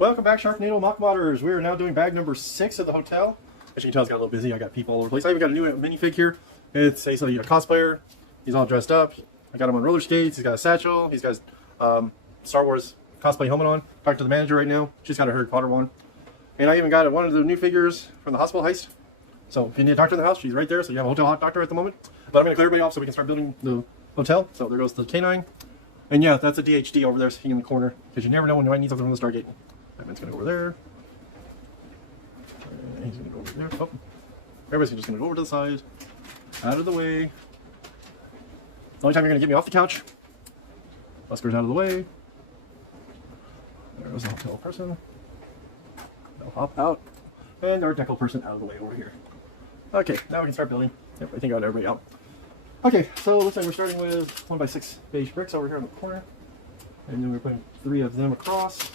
Welcome back, Sharknado Mock Modders. We are now doing bag number 6 of the hotel. As you can tell, it's got a little busy. I got people all over the place. I even got a new minifig here. It's a cosplayer. He's all dressed up. I got him on roller skates. He's got a satchel. He's got his Star Wars cosplay helmet on. Talking to the manager right now. She's got a Harry Potter one. And I even got one of the new figures from the hospital heist. So if you need a doctor in the house, she's right there. So you have a hotel doctor at the moment. But I'm going to clear everybody off so we can start building the hotel. So there goes the canine. And yeah, that's a DHD over there sitting in the corner. Because you never know when you might need something from the Stargate. That man's going to go over there. And he's going to go over there. Oh. Everybody's just going to go over to the side. Out of the way. The only time you're going to get me off the couch. Busker's out of the way. There's the hotel person. They'll hop out. And our deco person out of the way over here. Okay, now we can start building. Yep, I think I got everybody out. Okay, so it looks like we're starting with 1x6 beige bricks over here in the corner. And then we're putting 3 of them across.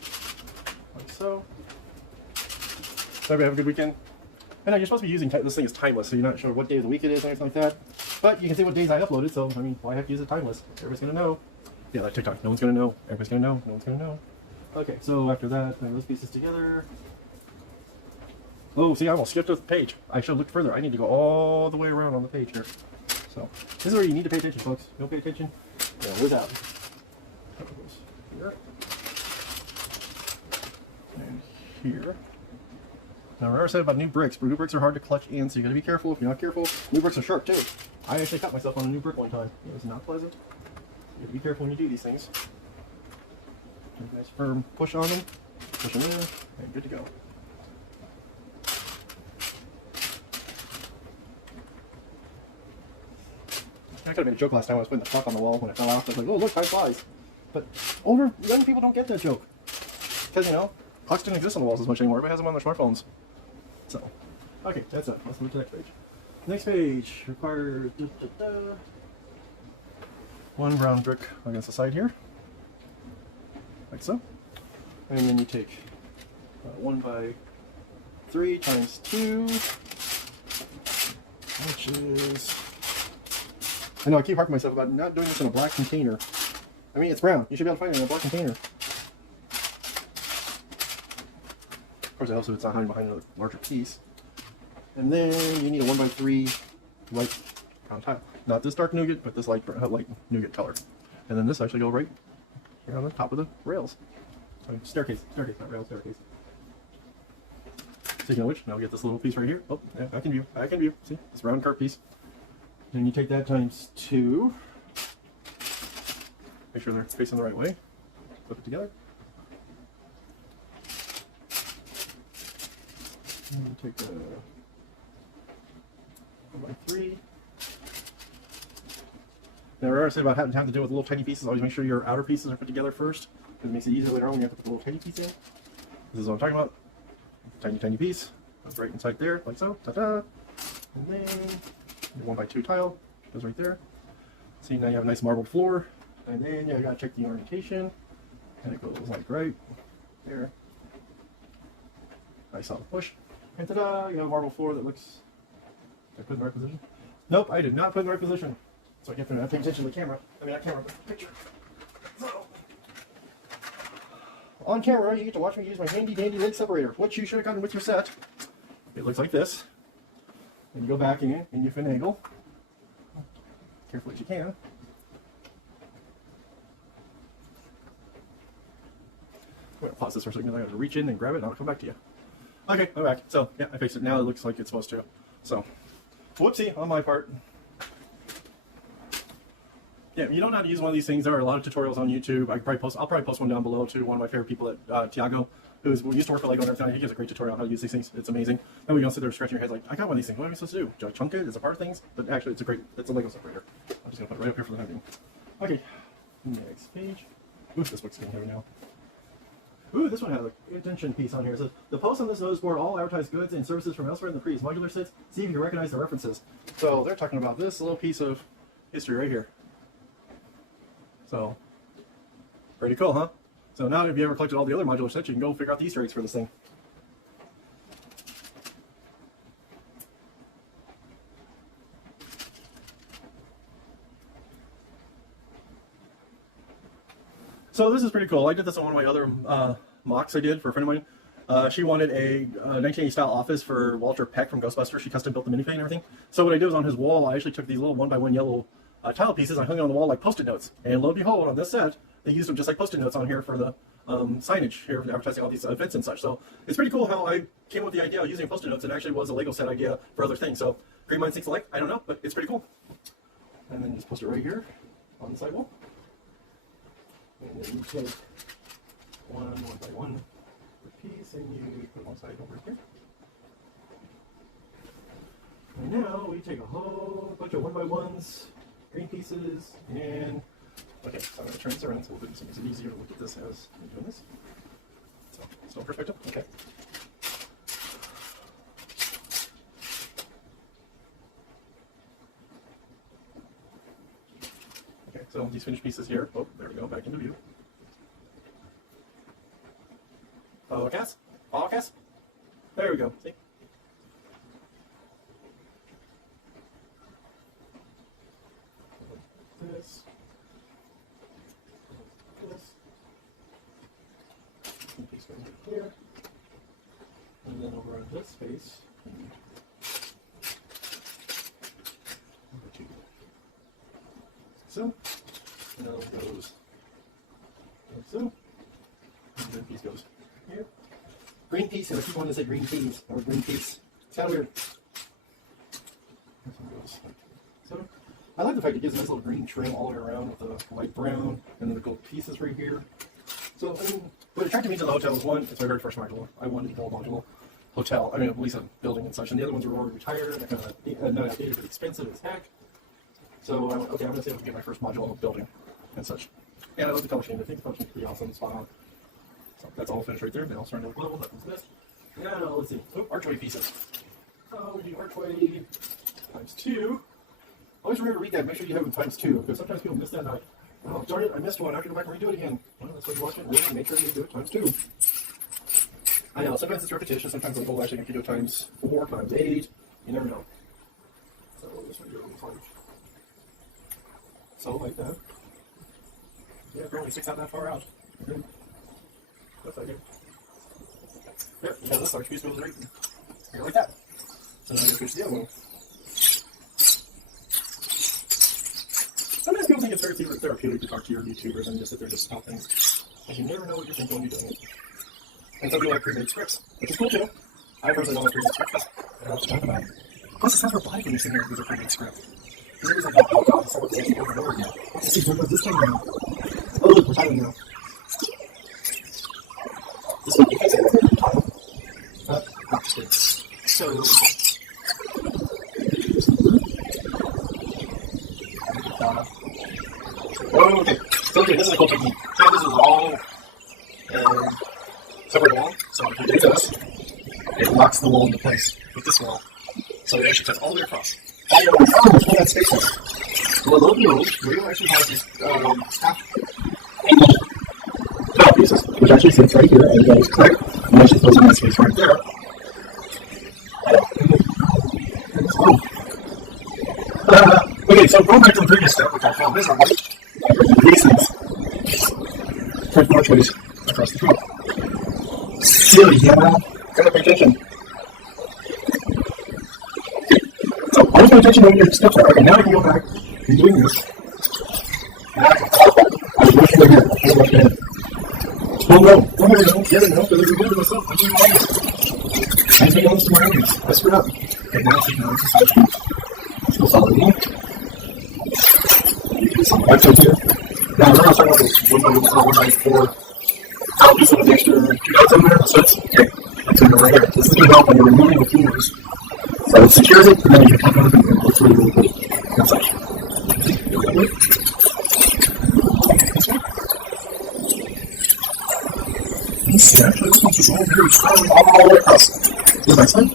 Like so. So everybody have a good weekend. And now you're supposed to be using this thing is timeless, so you're not sure what day of the week it is or anything like that. But you can see what days I uploaded, so I mean, why have to use it timeless? Everybody's gonna know. Yeah, like TikTok, no one's gonna know. Everybody's gonna know. No one's gonna know. Okay, so after that, put those pieces together. Oh, see, I almost skipped a page. I should have looked further. I need to go all the way around on the page here. So this is where you need to pay attention, folks. Don't pay attention. Yeah, where's that? Here. And here. Now, remember I said about new bricks. New bricks are hard to clutch in, so you gotta be careful. If you're not careful, new bricks are sharp too. I actually cut myself on a new brick one time. It was not pleasant. You have to be careful when you do these things. Nice firm push on them. Push them in, and good to go. I could have made a joke last time when I was putting the clock on the wall when it fell off. I was like, oh, look, time flies. But older, young people don't get that joke. Because, you know, clocks don't exist on the walls as much anymore. Everybody has them on their smartphones. So, okay, that's it. Let's move to the next page. Next page requires one brown brick against the side here. Like so. And then you take 1x3 times 2, which is... I know I keep harping myself about not doing this in a black container. I mean, it's brown. You should be able to find it in a black container. Of course, it helps if it's not hiding behind a larger piece. And then you need a 1x3 light brown tile. Not this dark nougat, but this light nougat color. And then this actually go right here on the top of the rails. Sorry, staircase, not rail, staircase. Speaking of which, now we get this little piece right here. Oh, yeah, I can view. See, this round cart piece. And you take that times 2. Make sure they're facing the right way. Flip it together. And you take 1x3. Now remember I said about having to deal with little tiny pieces. Always make sure your outer pieces are put together first. Because it makes it easier later on when you have to put the little tiny piece in. This is what I'm talking about. Tiny piece. Goes right inside there, like so. Ta-da! And then... your 1x2 tile goes right there. See, now you have a nice marbled floor. And then you gotta check the orientation. And it goes like right there. Nice solid push. And ta-da! You have a marble floor that looks... Did I put it in the right position? Nope, I did not put it in the right position. So I get to pay attention to the camera. I mean, not camera, but picture. So, on camera, you get to watch me use my handy dandy link separator, which you should have gotten with your set. It looks like this. And you go back in and you finagle. Carefully as you can. I'm going to pause this for a second. I have to reach in and grab it and I'll come back to you. Okay, I'm back. So, yeah, I fixed it. Now it looks like it's supposed to. So, whoopsie on my part. Yeah, if you don't know how to use one of these things, there are a lot of tutorials on YouTube. I'll probably post one down below too. One of my favorite people at Tiago, who used to work for Lego and everything. He gives a great tutorial on how to use these things. It's amazing. Then we don't sit there scratching your heads like, I got one of these things. What am I supposed to do? Do I chunk it? Is it part of things? But actually, it's a Lego separator. I'm just gonna put it right up here for the time being. Okay, next page. Ooh, this book's getting heavy now. Ooh, this one has an attention piece on here. It says, the post on this notice board all advertise goods and services from elsewhere in the previous modular sets. See if you can recognize the references. So they're talking about this little piece of history right here. So, pretty cool, huh? So now if you ever collected all the other modular sets, you can go figure out the Easter eggs for this thing. So this is pretty cool. I did this on one of my other mocks I did for a friend of mine. She wanted a 1980 style office for Walter Peck from Ghostbusters. She custom built the minifig and everything. So what I did was on his wall, I actually took these little 1x1 yellow tile pieces. I hung it on the wall like Post-it notes. And lo and behold, on this set, they used them just like Post-it notes on here for the signage here, for advertising all these events and such. So it's pretty cool how I came up with the idea of using Post-it notes. It actually was a Lego set idea for other things. So great minds think alike. I don't know, but it's pretty cool. And then just post it right here on the sidewall. And then you take one by one piece and you put one side over here. And now we take a whole bunch of 1x1s, green pieces, and okay, so I'm going to turn this around so we'll make it easier to look at this as I'm doing this. So, still perspective? Okay. Okay, so these finished pieces here. Oh, there we go, back into view. Focus. Focus. There we go. See? This. Piece goes right here. And then over on this space. Number 2. So. Now it goes like so. And then piece goes here. Green piece, and I keep wanting to say green peas or green piece. It's kind of weird. This one goes like so. I like the fact it gives a nice little green trim all the way around with the light brown and then the gold pieces right here. So, I mean, what attracted me to the hotel was one, it's my very first module. I wanted to build a modular hotel. I mean, at least a building and such. And the other ones were already retired. They're kind of not outdated, but expensive as heck. So I went, okay, I'm going to see if I can get my first modular building and such. And I love the color scheme. I think the color scheme is pretty awesome, spot on. So that's all finished right there. Now I'll turn to the level. That comes this. Now, let's see. Oh, archway pieces. We do archway times 2. Always remember to read that. Make sure you have them times 2, because sometimes people miss that. And oh, darn it, I missed one. I have to go back and redo it again. Well, that's why you watch it. Really make sure you do it times 2. I know, sometimes it's repetition. Sometimes people actually make you do it times 4, times 8. You never know. So this one, do it times. So, like that. Yeah, apparently sticks out that far out. Okay. That's like it. Yep, yeah, this large piece goes right here like that. So now you switch to the other one. Sometimes people think it's very therapeutic to talk to your YouTubers and just sit there and just stop things. Because you never know what you're thinking when you're doing it. And some people have pre-made scripts, which is cool too. I personally don't like pre-made scripts. I don't know what to talk about. Plus, it sounds robotic when you sit there with a pre-made script. Because it was like, oh god, it's like saying over and over again. Let's see, what about this time now? Oh, look, we're timing now. This one, you can't say that. I'm just kidding. So, oh, okay. So, okay, this is a cool technique. So, this is all separate wall. So, if you do this, it locks the wall into place with this wall. So, it actually cuts all the way across. I don't know how much that space is. Well, lo and behold, Rio actually has this staff pieces, which actually sits right here, and goes click, and actually fills in that space right there. Okay, so going back to the previous step, which I found miserable, these things. Print archways across the front. Silly, yeah, gotta pay attention. So, always pay attention when your steps are. Okay, now I can go back and doing this. And I was rushing ahead. I was rushing ahead. Oh no, oh no, get it now, because I remember myself. I'm doing wrong. I take all this to my enemies. I screwed up. Okay, now take notes aside. Let's go follow me. Some lights right here. Now, remember I was talking about this 1x4 tile piece with the extra 2 dots on there? So it's, okay, that's going to go right here. This is going to help when you're removing the fingers. So it secures it, and then you can pop it up and it looks really, really good. That's like, go that way. This way. You see, actually, this one's just all very strong all the way across. This next one.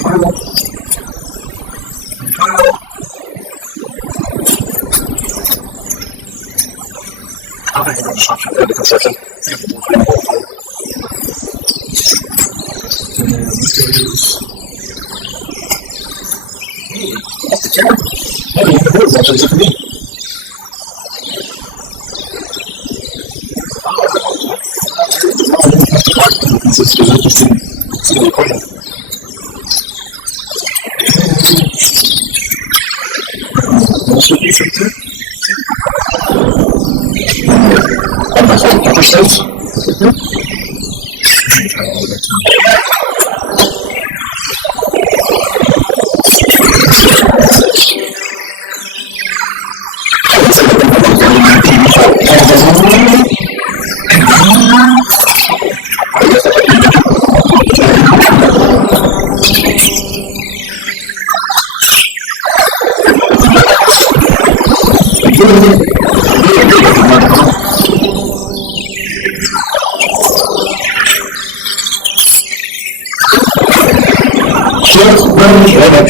Final. I think I'm going to switch to the concession. And this goes. Hey, that's the camera. Hey, the board's actually for me.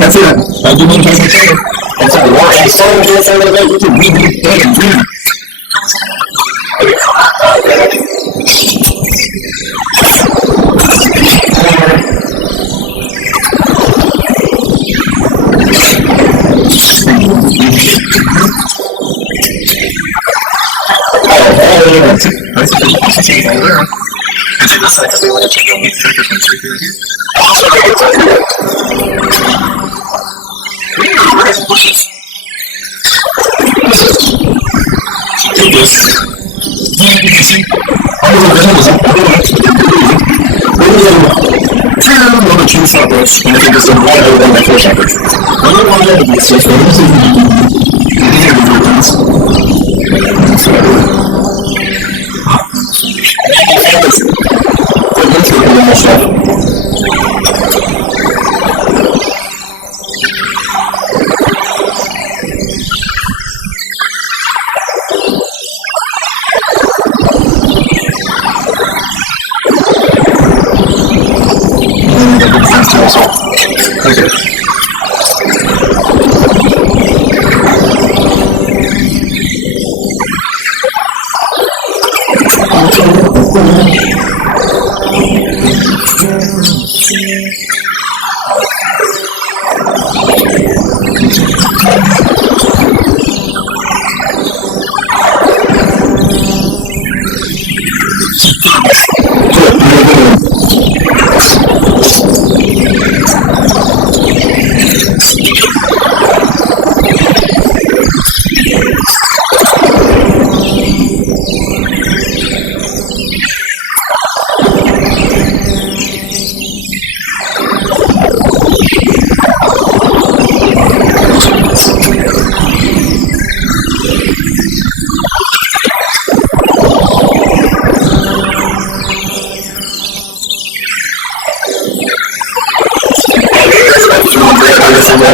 That's it. I do want to take it. That's a lot of soldiers over there. You can read it.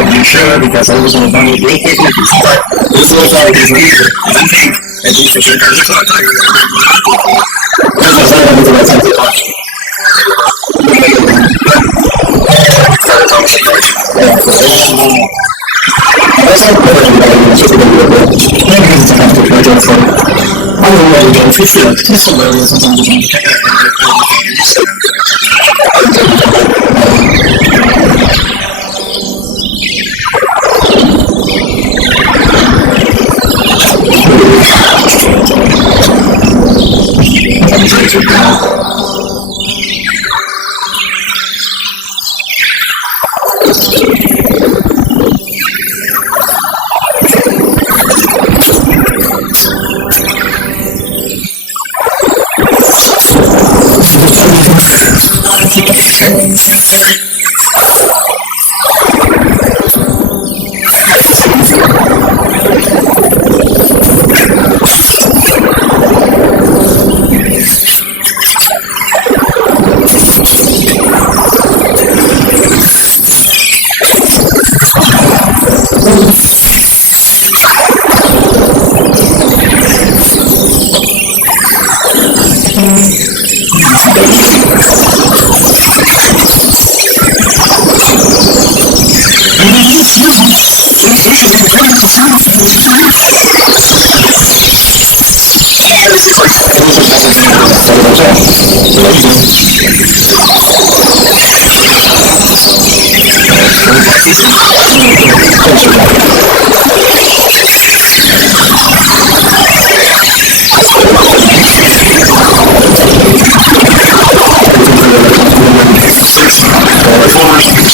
You should, because I was on a bunny break it. This looks like it's weird. I think, at least for sure, there's a lot of time. That's what's happening to my time to watch. That's not good. Just a little bit. Maybe it's a fantastic project for I don't know what you do. It's hilarious and something.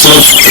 What is